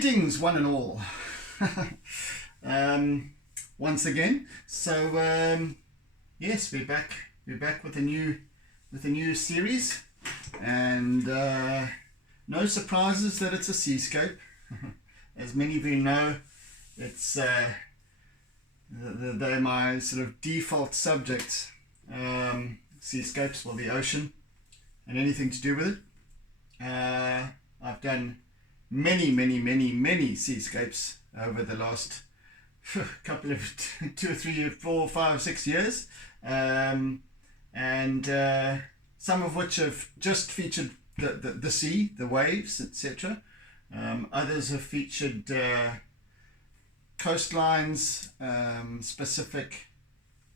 Greetings, one and all. Once again. So yes, we're back. We're back with a new series, and no surprises that it's a seascape. As many of you know, it's they're my sort of default subjects. Seascapes, well, the ocean, and anything to do with it. I've done many seascapes over the last couple of 2 or 3 or 4 5 6 years, and some of which have just featured the sea, the waves, etc. Others have featured coastlines, specific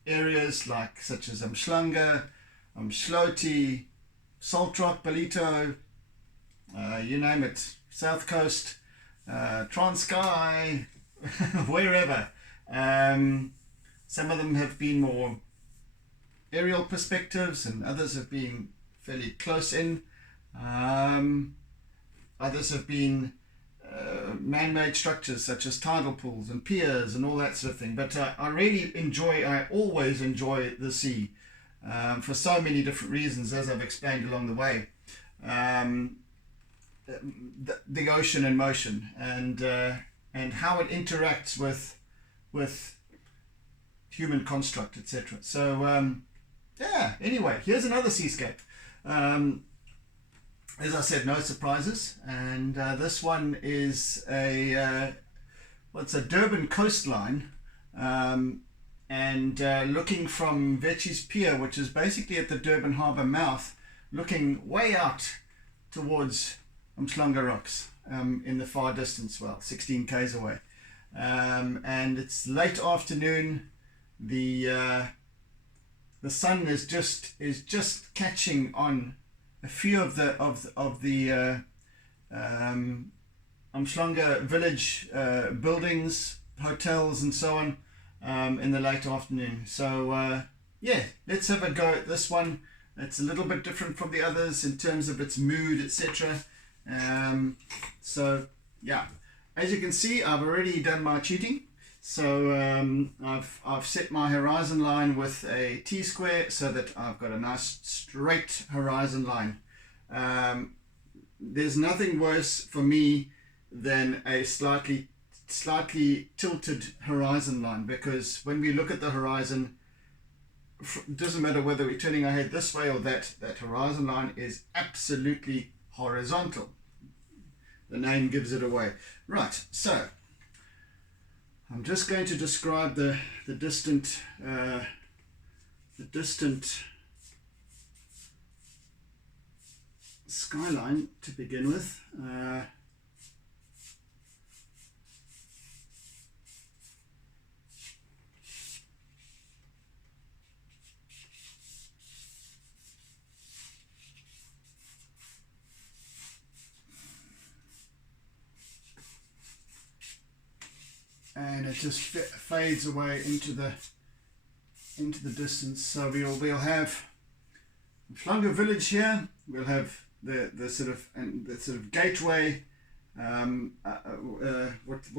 areas like such as Umhlanga, Umhloti, Salt Rock, Belito, you name it, South Coast, Transkei, wherever. Some of them have been more aerial perspectives, and others have been fairly close in. Others have been man-made structures such as tidal pools and piers and all that sort of thing. But I always enjoy the sea for so many different reasons, as I've explained along the way. The ocean in motion, and how it interacts with human construct, etc. So yeah, anyway, here's another seascape. As I said, no surprises, and this one is it's a Durban coastline, and looking from Vetch's pier, which is basically at the Durban harbour mouth, looking way out towards Umhlanga Rocks, in the far distance, well, 16 k's away, and it's late afternoon. The sun is just catching on a few of the Umhlanga village buildings, hotels, and so on, in the late afternoon. So yeah, let's have a go at this one. It's a little bit different from the others in terms of its mood, etc. So yeah, as you can see, I've already done my cheating. So I've set my horizon line with a T-square so that I've got a nice straight horizon line. There's nothing worse for me than a slightly tilted horizon line, because when we look at the horizon, it doesn't matter whether we're turning our head this way or that horizon line is absolutely horizontal. The name gives it away. Right, so I'm just going to describe the distant skyline to begin with. And it just fades away into the distance. So we'll have Umhlanga village here. We'll have the sort of gateway. What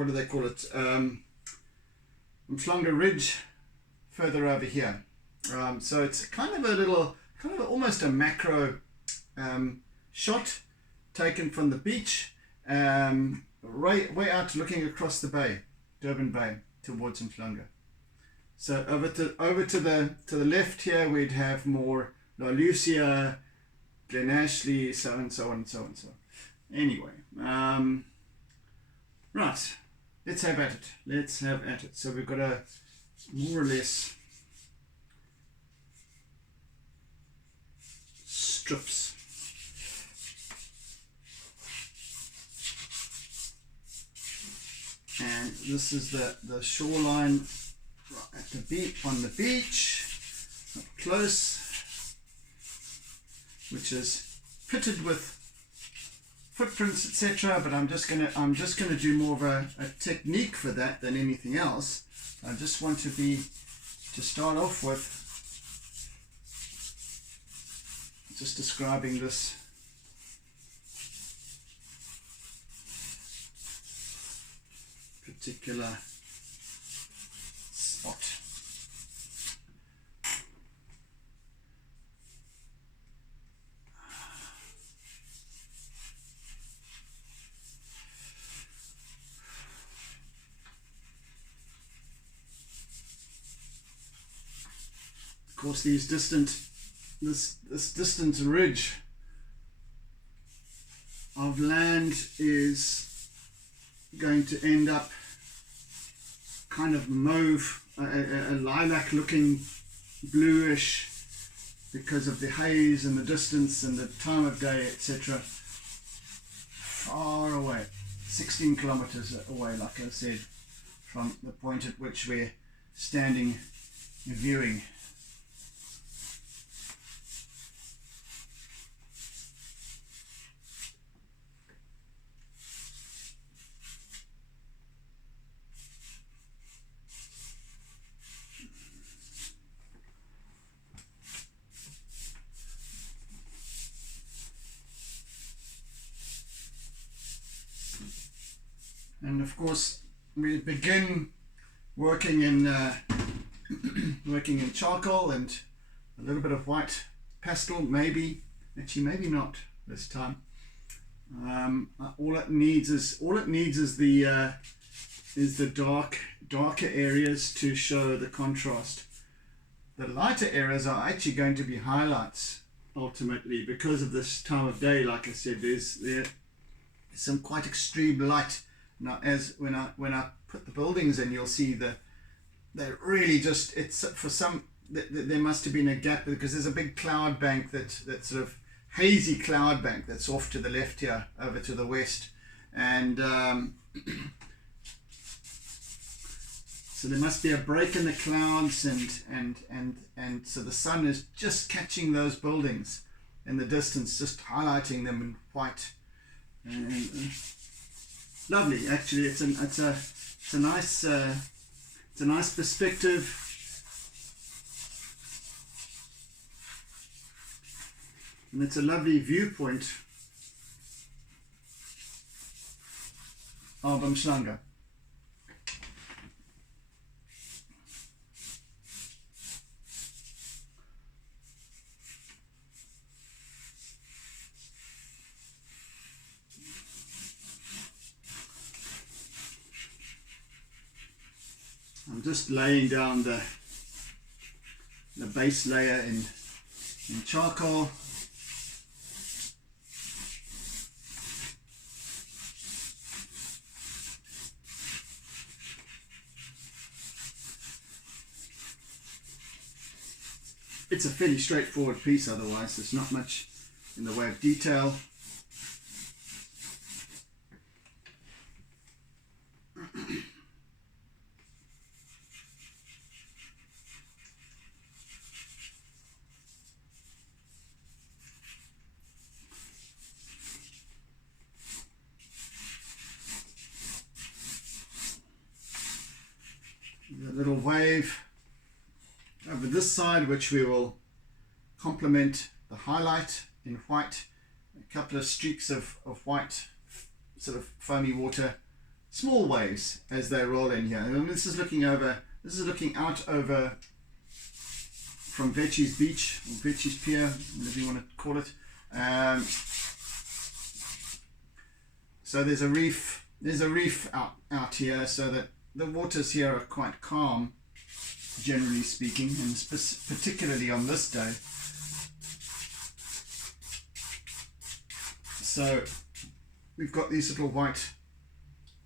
do they call it? Umhlanga Ridge further over here. So it's kind of almost a macro shot taken from the beach, way out looking across the bay. Durban Bay towards Umhlanga. So over to the left here, we'd have more La Lucia, Glen Ashley, so on and so on and so on and so on. Anyway, right, let's have at it. So we've got a more or less strips. And this is the shoreline at on the beach, up close, which is pitted with footprints, etc. But I'm just gonna do more of a technique for that than anything else. I just want to start off with just describing this particular spot. Of course, this distant ridge of land is going to end up kind of mauve, a lilac looking bluish, because of the haze and the distance and the time of day, etc. Far away, 16 kilometers away, like I said, from the point at which we're standing and viewing. And of course, we begin working in working in charcoal and a little bit of white pastel, maybe not this time. All it needs is the darker areas to show the contrast. The lighter areas are actually going to be highlights ultimately, because of this time of day. Like I said, there's some quite extreme light. Now, as when I put the buildings in, you'll see that they're really just, it's for some, there must have been a gap, because there's a big cloud bank, that sort of hazy cloud bank that's off to the left here, over to the west, and so there must be a break in the clouds, and so the sun is just catching those buildings in the distance, just highlighting them in white. And lovely, actually. It's a nice perspective. And it's a lovely viewpoint of Umhlanga. I'm just laying down the base layer in charcoal. It's a fairly straightforward piece otherwise, there's not much in the way of detail. A little wave over this side, which we will complement the highlight in white, a couple of streaks of white, sort of foamy water, small waves as they roll in here. And this is looking out over from Vetch's beach, or Vetch's pier, whatever you want to call it. So there's a reef out here, so that the waters here are quite calm, generally speaking, and particularly on this day. So we've got these little white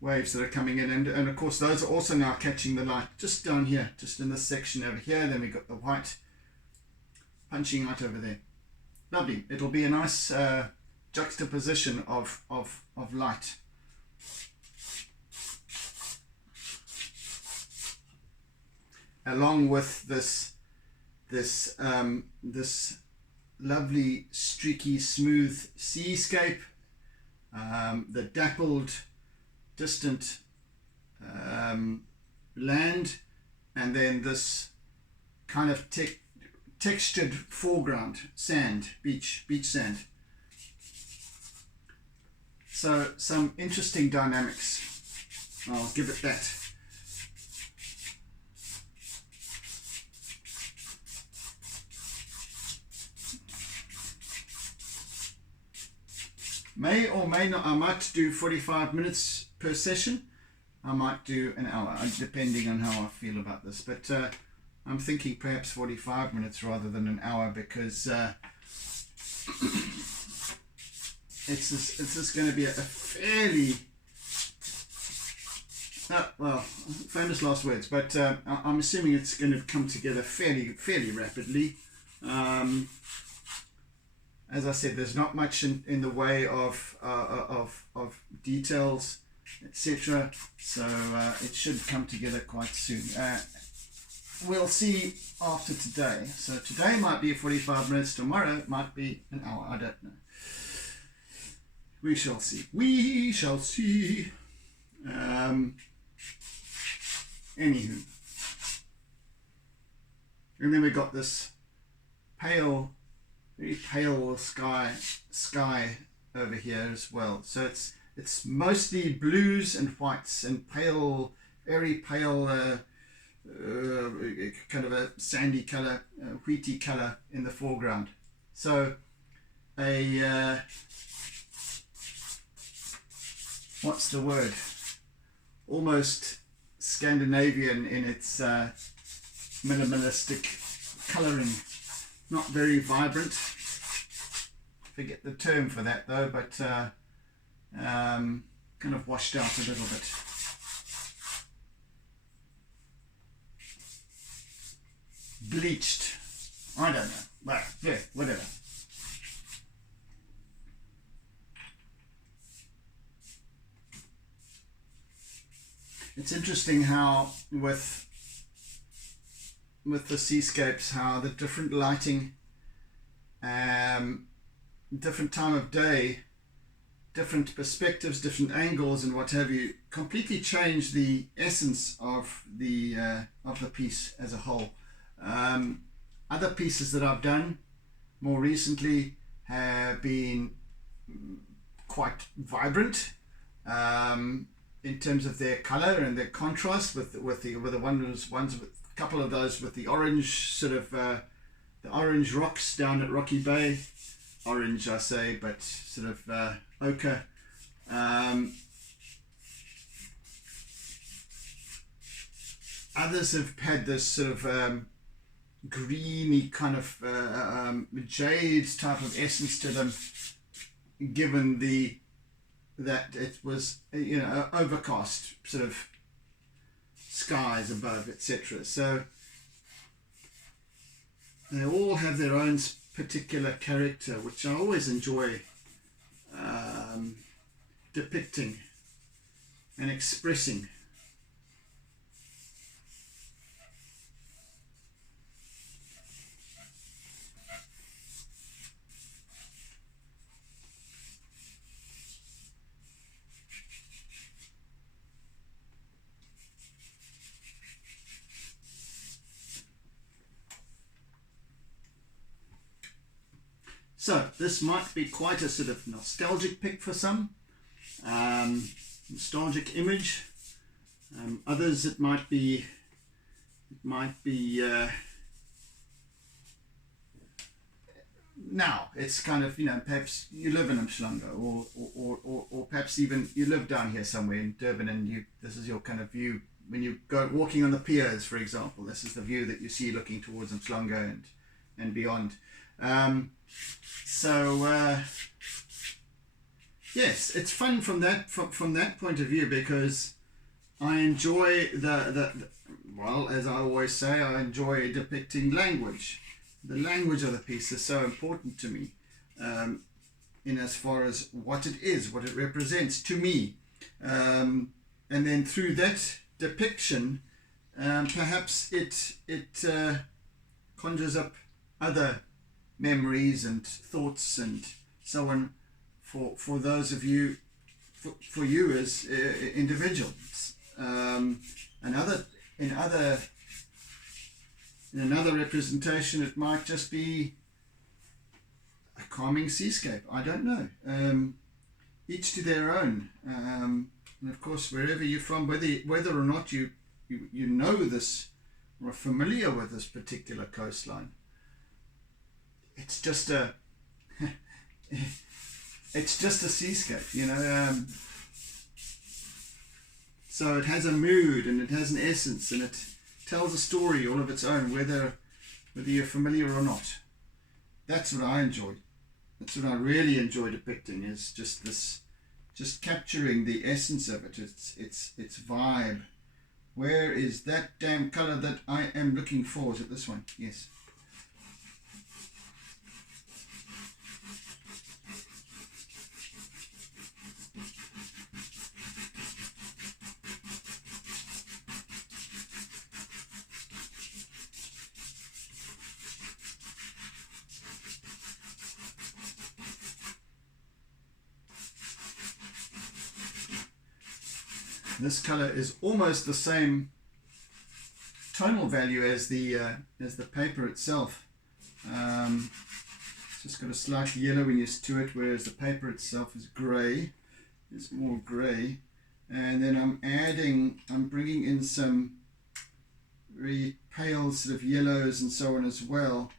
waves that are coming in, and of course those are also now catching the light just down here, just in this section over here. Then we've got the white punching out over there. Lovely. It'll be a nice juxtaposition of light. Along with this lovely streaky smooth seascape, the dappled distant land, and then this kind of textured foreground, sand, beach sand. So some interesting dynamics, I'll give it that. May or may not, I might do 45 minutes per session. I might do an hour, depending on how I feel about this. But I'm thinking perhaps 45 minutes rather than an hour, because it's just going to be a fairly, well, famous last words, but I'm assuming it's going to come together fairly rapidly. As I said, there's not much in the way of details, etc. So it should come together quite soon. We'll see after today. So today might be 45 minutes. Tomorrow it might be an hour. I don't know. We shall see. We shall see. Anywho, and then we got this pale, very pale sky over here as well. So it's mostly blues and whites and pale, very pale, kind of a sandy color, wheaty color in the foreground. So a what's the word? Almost Scandinavian in its minimalistic coloring. Not very vibrant. Forget the term for that though, but kind of washed out a little bit. Bleached. I don't know. Well, yeah, whatever. It's interesting how with the seascapes, how the different lighting, different time of day, different perspectives, different angles and what have you, completely change the essence of the piece as a whole. Other pieces that I've done more recently have been quite vibrant in terms of their color and their contrast with the ones with a couple of those with the orange sort of the orange rocks down at Rocky Bay. Orange I say, but sort of ochre. Others have had this sort of greeny kind of jade type of essence to them, given that it was, you know, overcast sort of skies above, etc. So they all have their own particular character, which I always enjoy depicting and expressing. So this might be quite a sort of nostalgic pick for some, nostalgic image. Others it might be now it's kind of, you know, perhaps you live in Umhlanga or perhaps even you live down here somewhere in Durban and this is your kind of view when you go walking on the piers, for example. This is the view that you see looking towards Umhlanga and beyond. Yes, it's fun from that point of view, because I enjoy well, as I always say, I enjoy depicting language. The language of the piece is so important to me, in as far as what it is, what it represents to me, and then through that depiction, perhaps it conjures up other memories and thoughts and so on for those of you, for you as individuals. In another representation, it might just be a calming seascape. I don't know. Each to their own. And of course, wherever you're from, whether or not you know this or are familiar with this particular coastline, it's just it's just a seascape, you know. So it has a mood and it has an essence and it tells a story all of its own, whether you're familiar or not. That's what I enjoy. That's what I really enjoy depicting, is just this, just capturing the essence of it, its vibe. Where is that damn color that I am looking for? Is it this one? Yes. This color is almost the same tonal value as the paper itself. It's just got a slight yellowiness to it, whereas the paper itself is grey. It's more grey. And then I'm bringing in some very pale sort of yellows and so on as well,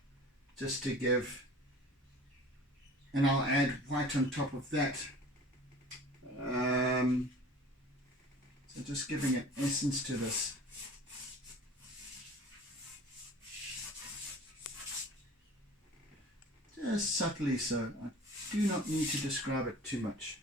just to give, and I'll add white on top of that. So just giving an essence to this. Just subtly so. I do not need to describe it too much.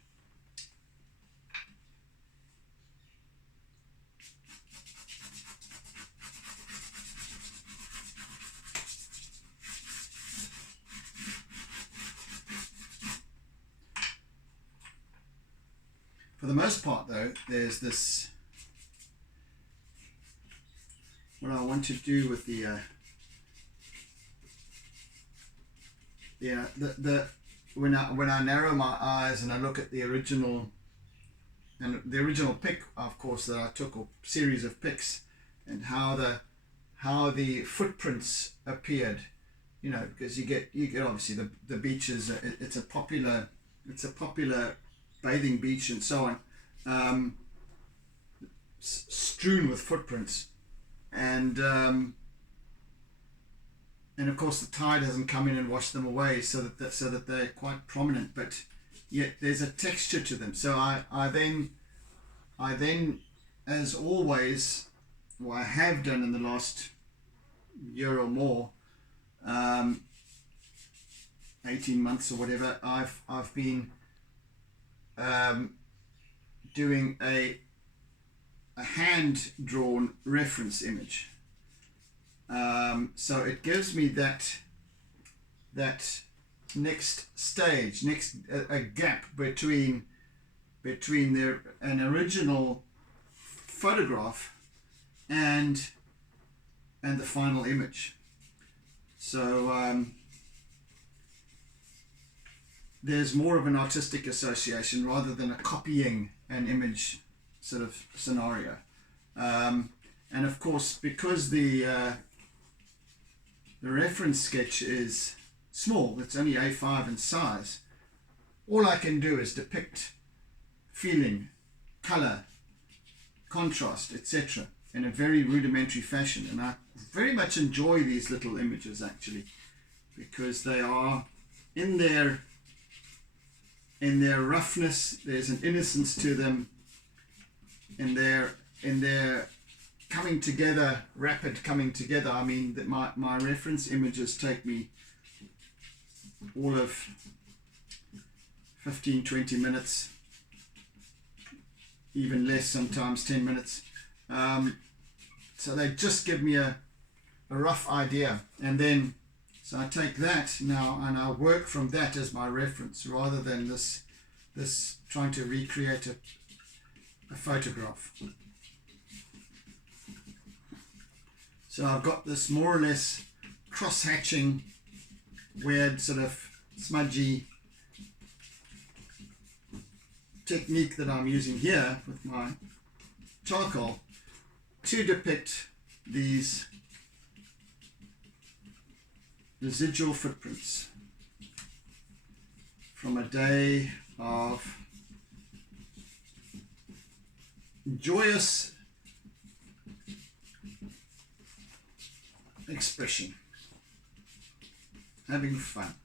For the most part though, there's this, what I want to do with when I narrow my eyes and I look at the original pic, of course, that I took, or series of pics, and how the footprints appeared, you know, because you get obviously the beaches, it's a popular bathing beach and so on, strewn with footprints, and of course the tide hasn't come in and washed them away, so that they're quite prominent, but yet there's a texture to them. So I then as always, what I have done in the last year or more, 18 months or whatever, I've been doing a hand-drawn reference image. So it gives me that next stage, a gap between an original photograph and the final image. So there's more of an artistic association rather than a copying an image sort of scenario. And of course, because the reference sketch is small, it's only A5 in size, all I can do is depict feeling, color, contrast, etc. in a very rudimentary fashion. And I very much enjoy these little images actually, because they are in their roughness, there's an innocence to them, in their coming together, rapid coming together. I mean, that my reference images take me all of 15-20 minutes, even less, sometimes 10 minutes. So they just give me a rough idea, and then so I take that now and I work from that as my reference, rather than this trying to recreate a photograph. So I've got this more or less cross-hatching, weird sort of smudgy technique that I'm using here with my charcoal to depict these residual footprints from a day of joyous expression, having fun.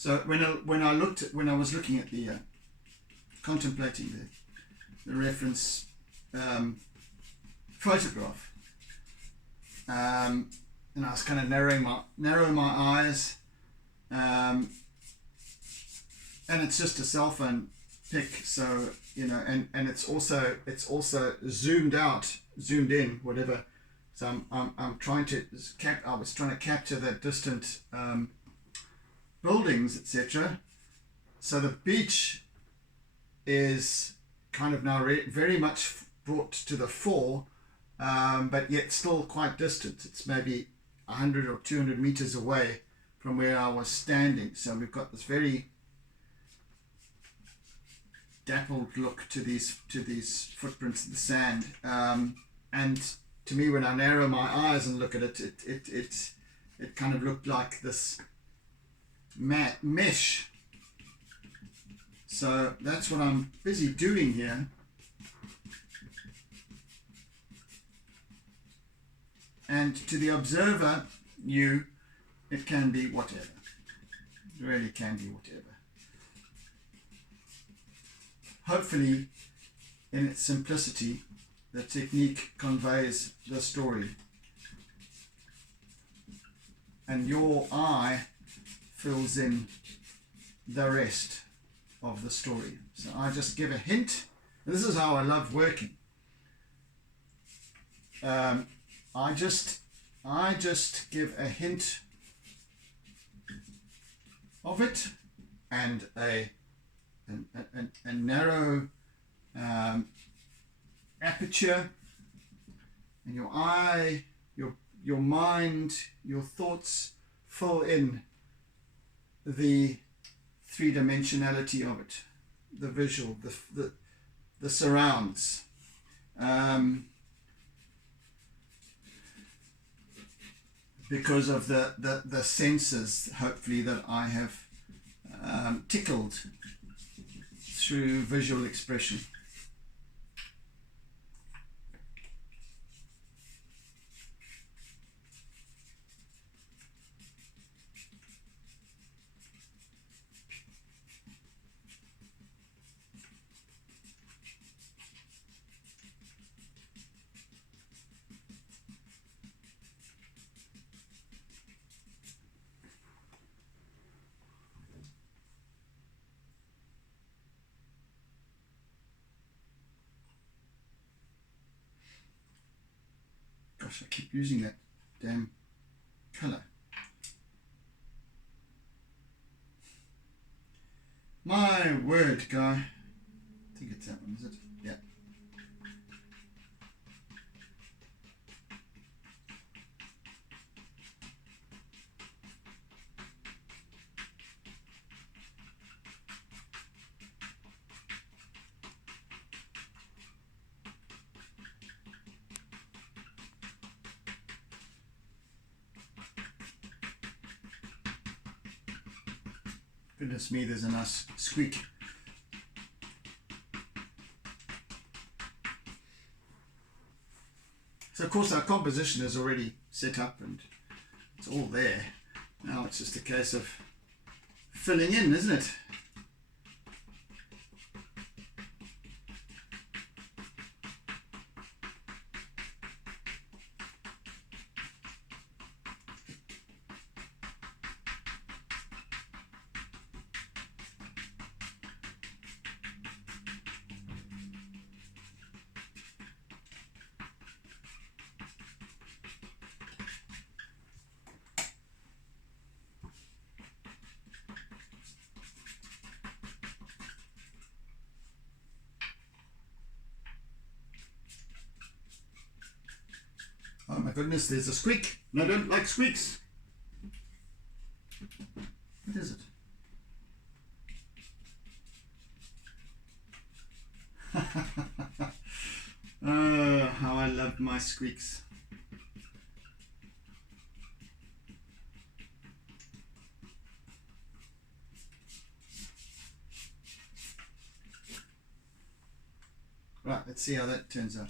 So when I was looking at the contemplating the reference photograph, and I was kind of narrowing my eyes, and it's just a cell phone pic, so you know, and it's also zoomed in, whatever. So I'm trying to I was trying to capture that distant buildings, etc. So the beach is kind of now very much brought to the fore, but yet still quite distant. It's maybe 100 or 200 meters away from where I was standing. So we've got this very dappled look to these footprints in the sand, and to me, when I narrow my eyes and look at it, it kind of looked like this mesh. So that's what I'm busy doing here. And to the observer, it can be whatever. It really can be whatever. Hopefully, in its simplicity, the technique conveys the story. And your eye fills in the rest of the story. So I just give a hint. This is how I love working. I just give a hint of it, and a narrow aperture, and your eye, your mind, your thoughts fill in the three-dimensionality of it, the visual, the surrounds. Because of the senses, hopefully, that I have tickled through visual expression. Gosh, I keep using that damn colour. My word, guy. I think it's that one, is it? Yeah. Goodness me, there's a nice squeak. So of course our composition is already set up and it's all there. Now it's just a case of filling in, isn't it? Oh my goodness, there's a squeak. And I don't like squeaks. What is it? Oh, how I love my squeaks. Right, let's see how that turns out.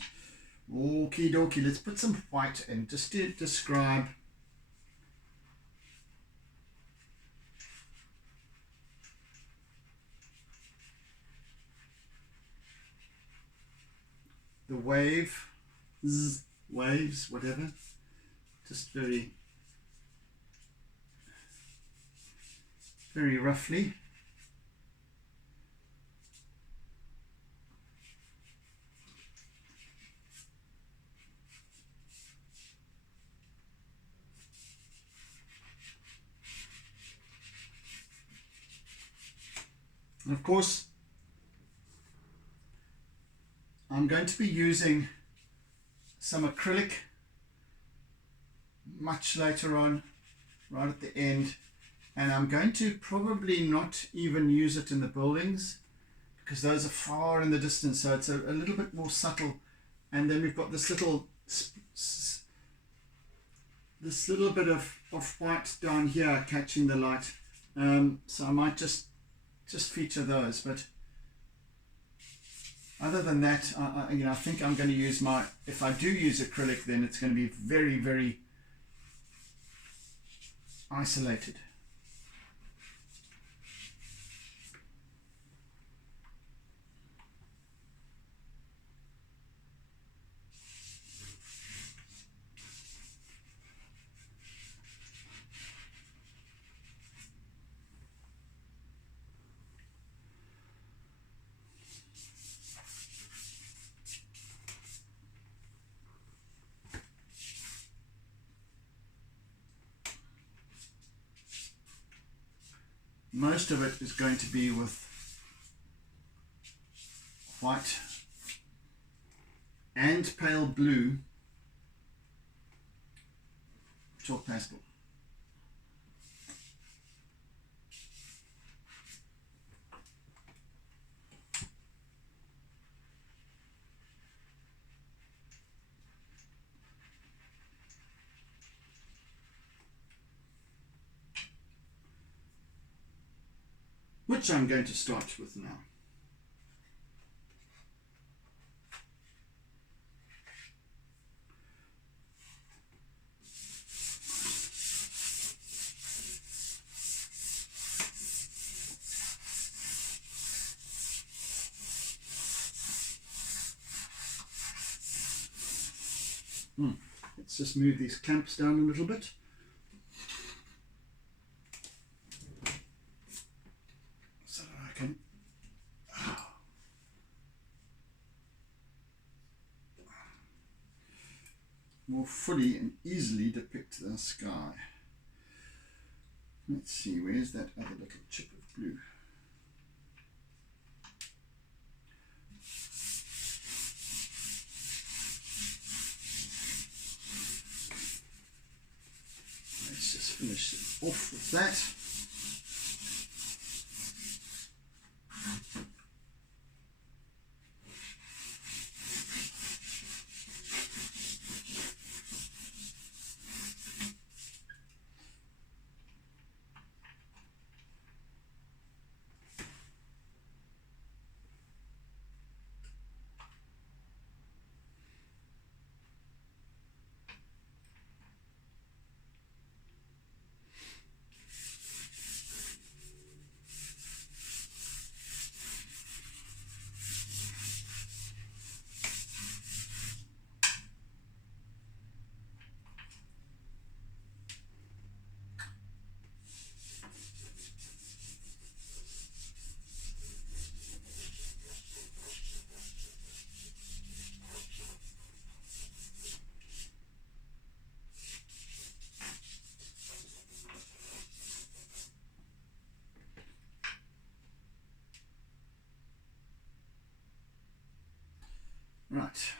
Okie dokie, let's put some white in just to describe the waves, whatever, just very, very roughly. And of course, I'm going to be using some acrylic much later on, right at the end, and I'm going to probably not even use it in the buildings because those are far in the distance, so it's a little bit more subtle. And then we've got this little bit of white down here catching the light, so I might just feature those. But other than that, I think I'm going to use if I do use acrylic, then it's going to be very, very isolated. Most of it is going to be with white and pale blue chalk pastel. Which I'm going to start with now. Let's just move these clamps down a little bit. So I can more fully and easily depict the sky. Let's see, where's that other little chip of blue? Let's just finish it off with that. Right.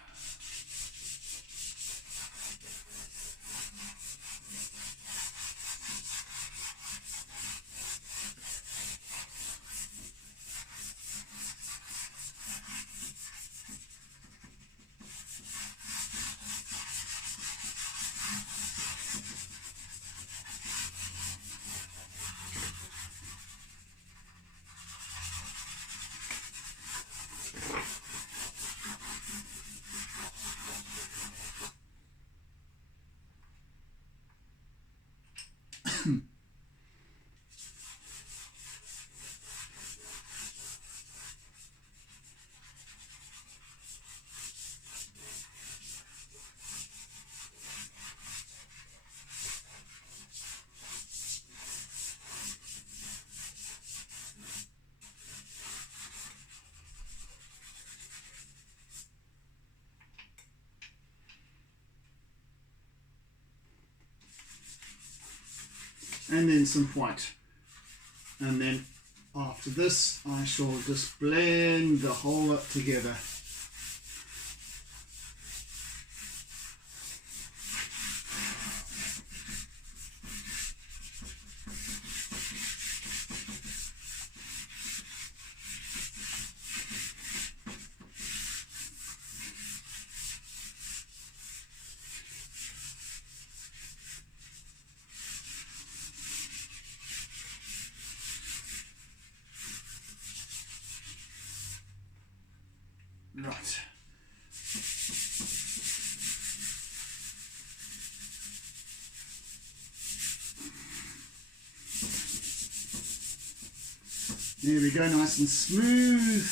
and then some white. And then after this, I shall just blend the whole lot together. Right. There we go, nice and smooth.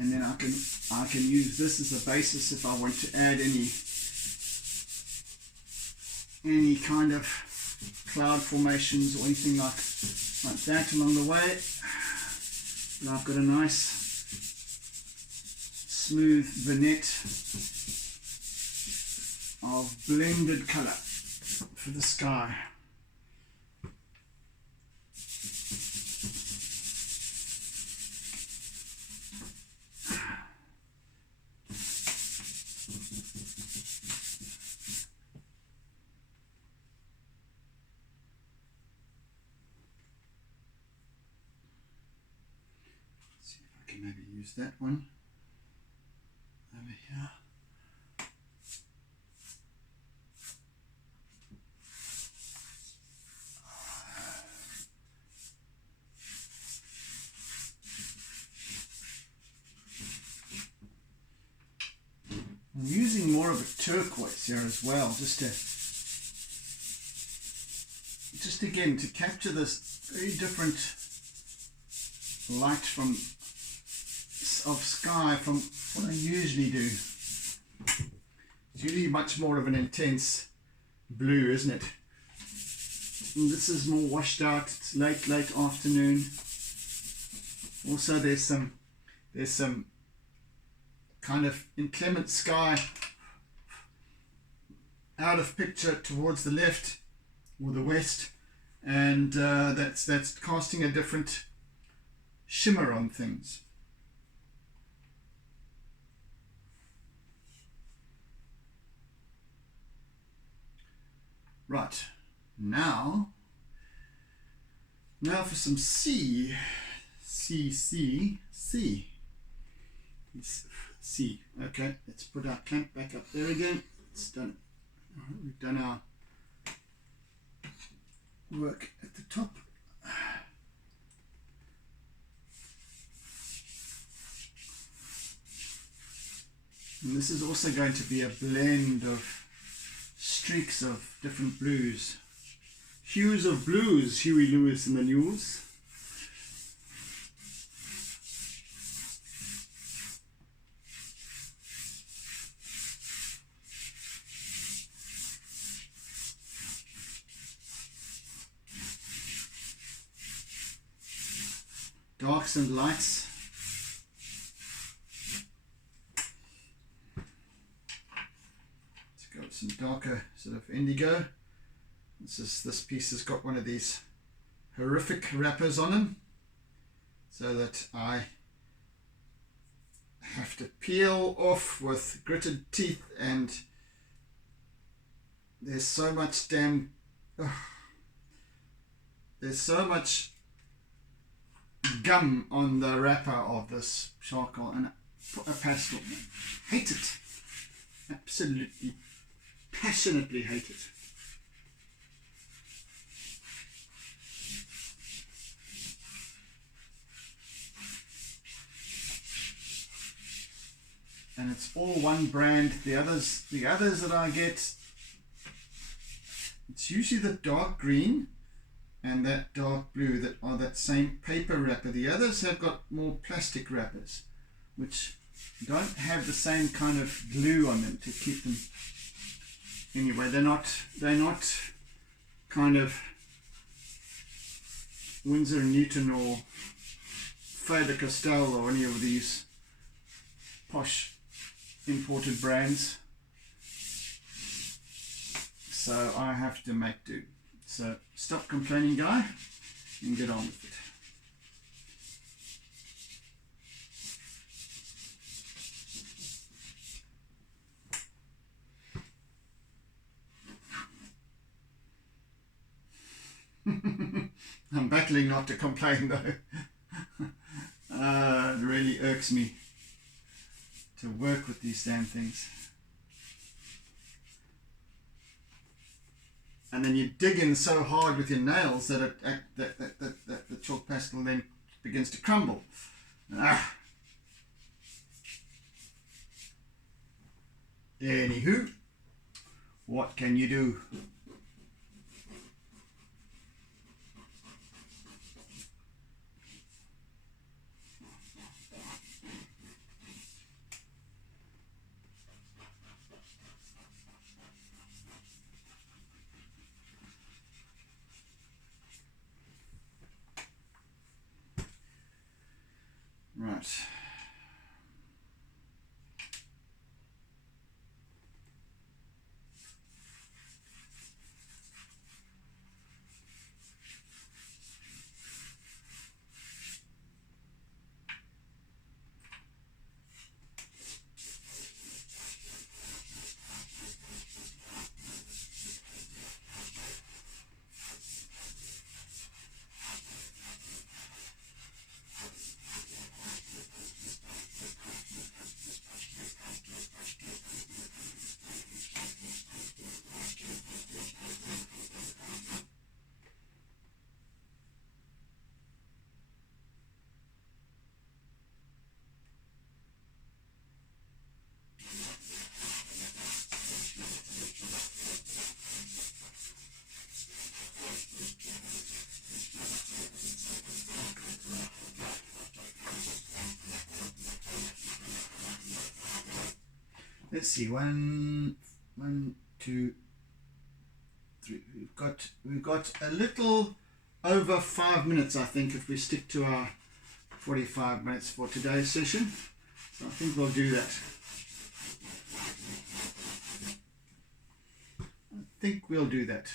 And then I can use this as a basis if I want to add any kind of cloud formations or anything like that along the way. And I've got a nice smooth vignette of blended colour for the sky. Maybe use that one over here. I'm using more of a turquoise here as well, just again to capture this very different light of sky from what I usually do. It's usually much more of an intense blue, isn't it? And this is more washed out. It's late afternoon. Also there's some kind of inclement sky out of picture towards the left or the west, and that's casting a different shimmer on things. Right, now for some C. Okay, let's put our clamp back up there again. It's done. We've done our work at the top. And this is also going to be a blend of streaks of different blues. Hues of blues, Huey Lewis in the news. Darks and lights. Some darker sort of indigo. This piece has got one of these horrific wrappers on them, so that I have to peel off with gritted teeth, and there's so much there's so much gum on the wrapper of this charcoal and a pastel. Hate it. Absolutely passionately hate it. And it's all one brand. The others that I get, it's usually the dark green and that dark blue that are that same paper wrapper. The others have got more plastic wrappers, which don't have the same kind of glue on them to keep them. Anyway, they're not kind of Winsor & Newton or Faber-Castell or any of these posh imported brands. So I have to make do. So stop complaining, guy, and get on with it. I'm battling not to complain though. It really irks me to work with these damn things. And then you dig in so hard with your nails that the chalk pastel then begins to crumble. Anywho, what can you do? Right. Let's see, one, two, three. We've got a little over 5 minutes, I think, if we stick to our 45 minutes for today's session. So I think we'll do that. I think we'll do that.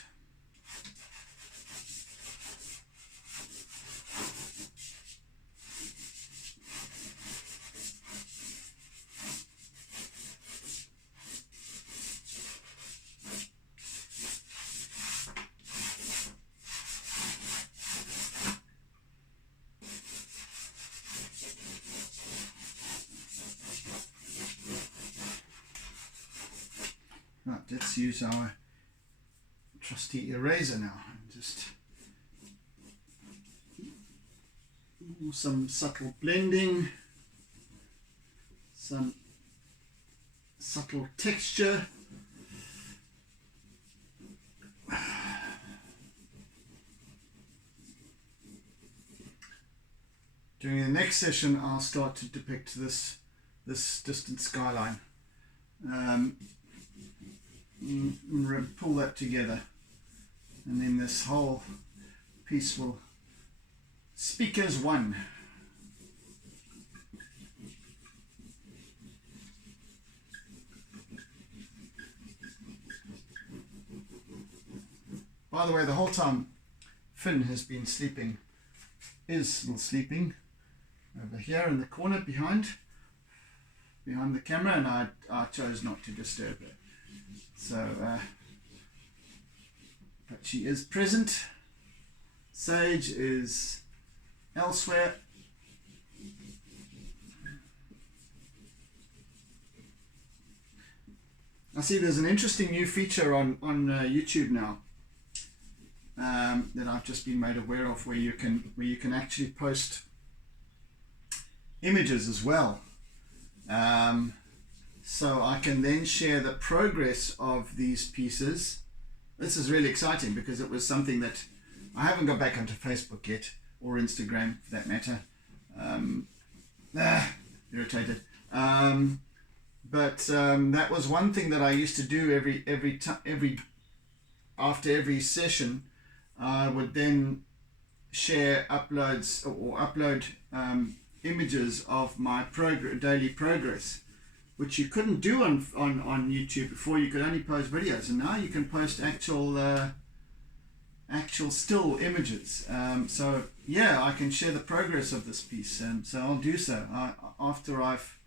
Right, let's use our trusty eraser now and just some subtle blending, some subtle texture. During the next session, I'll start to depict this distant skyline. Pull that together, and then this whole piece will speak as one. By the way, the whole time Finn has been sleeping, is still sleeping over here in the corner behind the camera, and I chose not to disturb her. So, but she is present. Sage is elsewhere. I see there's an interesting new feature on YouTube now that I've just been made aware of, where you can actually post images as well. So I can then share the progress of these pieces. This is really exciting because it was something that I haven't got back onto Facebook yet, or Instagram for that matter. Irritated. But that was one thing that I used to do after every session. I would then share upload images of my daily progress. which you couldn't do on YouTube before. You could only post videos, and now you can post actual still images. So yeah, I can share the progress of this piece, and so I'll do so after I've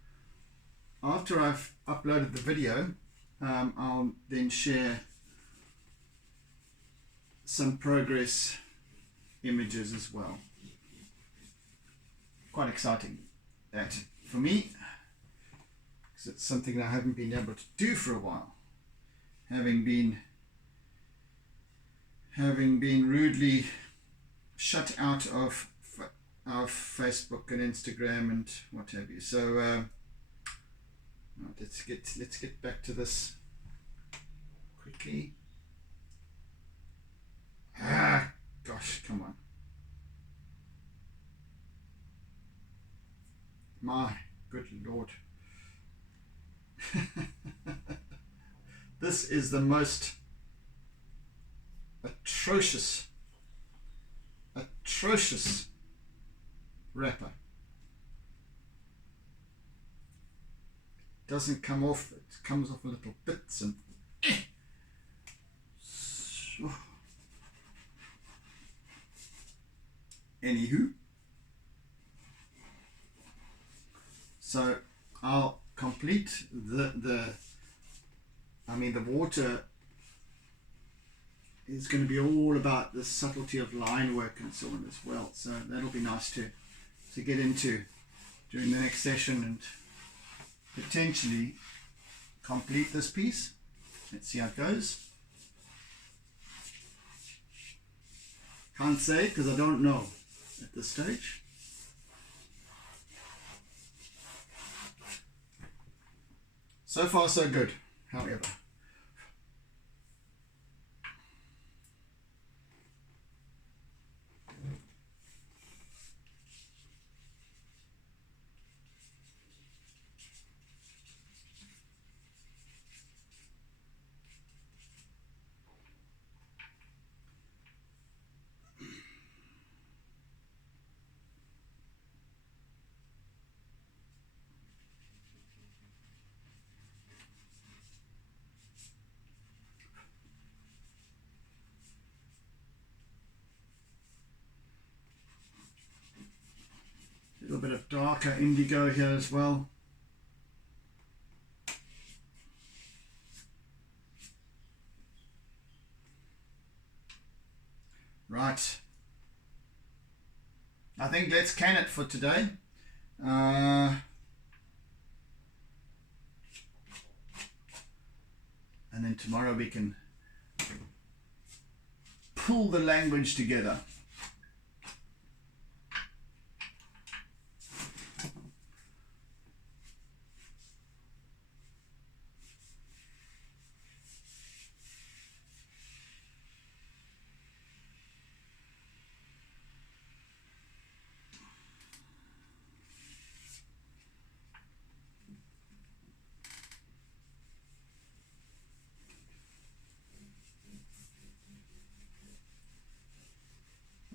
uploaded the video. I'll then share some progress images as well. Quite exciting, that for me, because it's something that I haven't been able to do for a while, having been rudely shut out of Facebook and Instagram and what have you. So let's get back to this quickly. Gosh, come on. My good Lord. This is the most atrocious wrapper. It doesn't come off, it comes off a little bits and anywho, so I'll complete the water is going to be all about the subtlety of line work and so on as well, so that'll be nice to get into during the next session and potentially complete this piece. Let's see how it goes. Can't say because I don't know at this stage. So far so good, however. A little bit of darker indigo here as well. Right. I think let's can it for today. And then tomorrow we can pull the language together.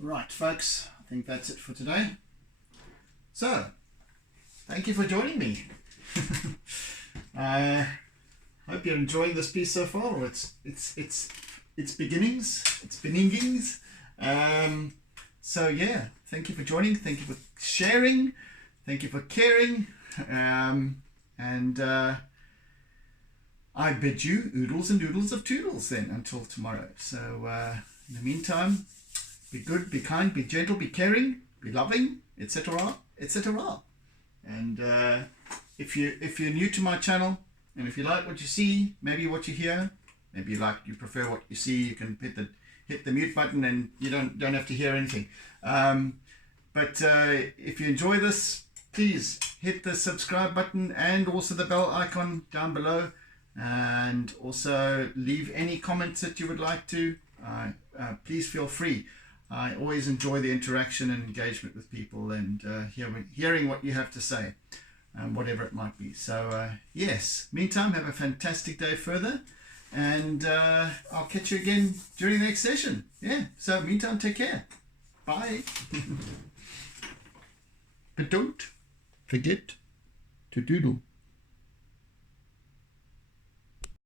Right, folks, I think that's it for today. So, thank you for joining me. I hope you're enjoying this piece so far, or its beginnings. So yeah, thank you for joining. Thank you for sharing. Thank you for caring. And I bid you oodles and doodles of toodles then until tomorrow. So in the meantime, be good, be kind, be gentle, be caring, be loving, etc., etc. And if you're new to my channel, and if you like what you see, maybe what you hear, maybe you prefer what you see, you can hit the mute button, and you don't have to hear anything. But if you enjoy this, please hit the subscribe button and also the bell icon down below, and also leave any comments that you would like to. Please feel free. I always enjoy the interaction and engagement with people, and hearing what you have to say, whatever it might be. So yes, meantime, have a fantastic day further, and I'll catch you again during the next session. Yeah, so meantime, take care. Bye. But don't forget to doodle.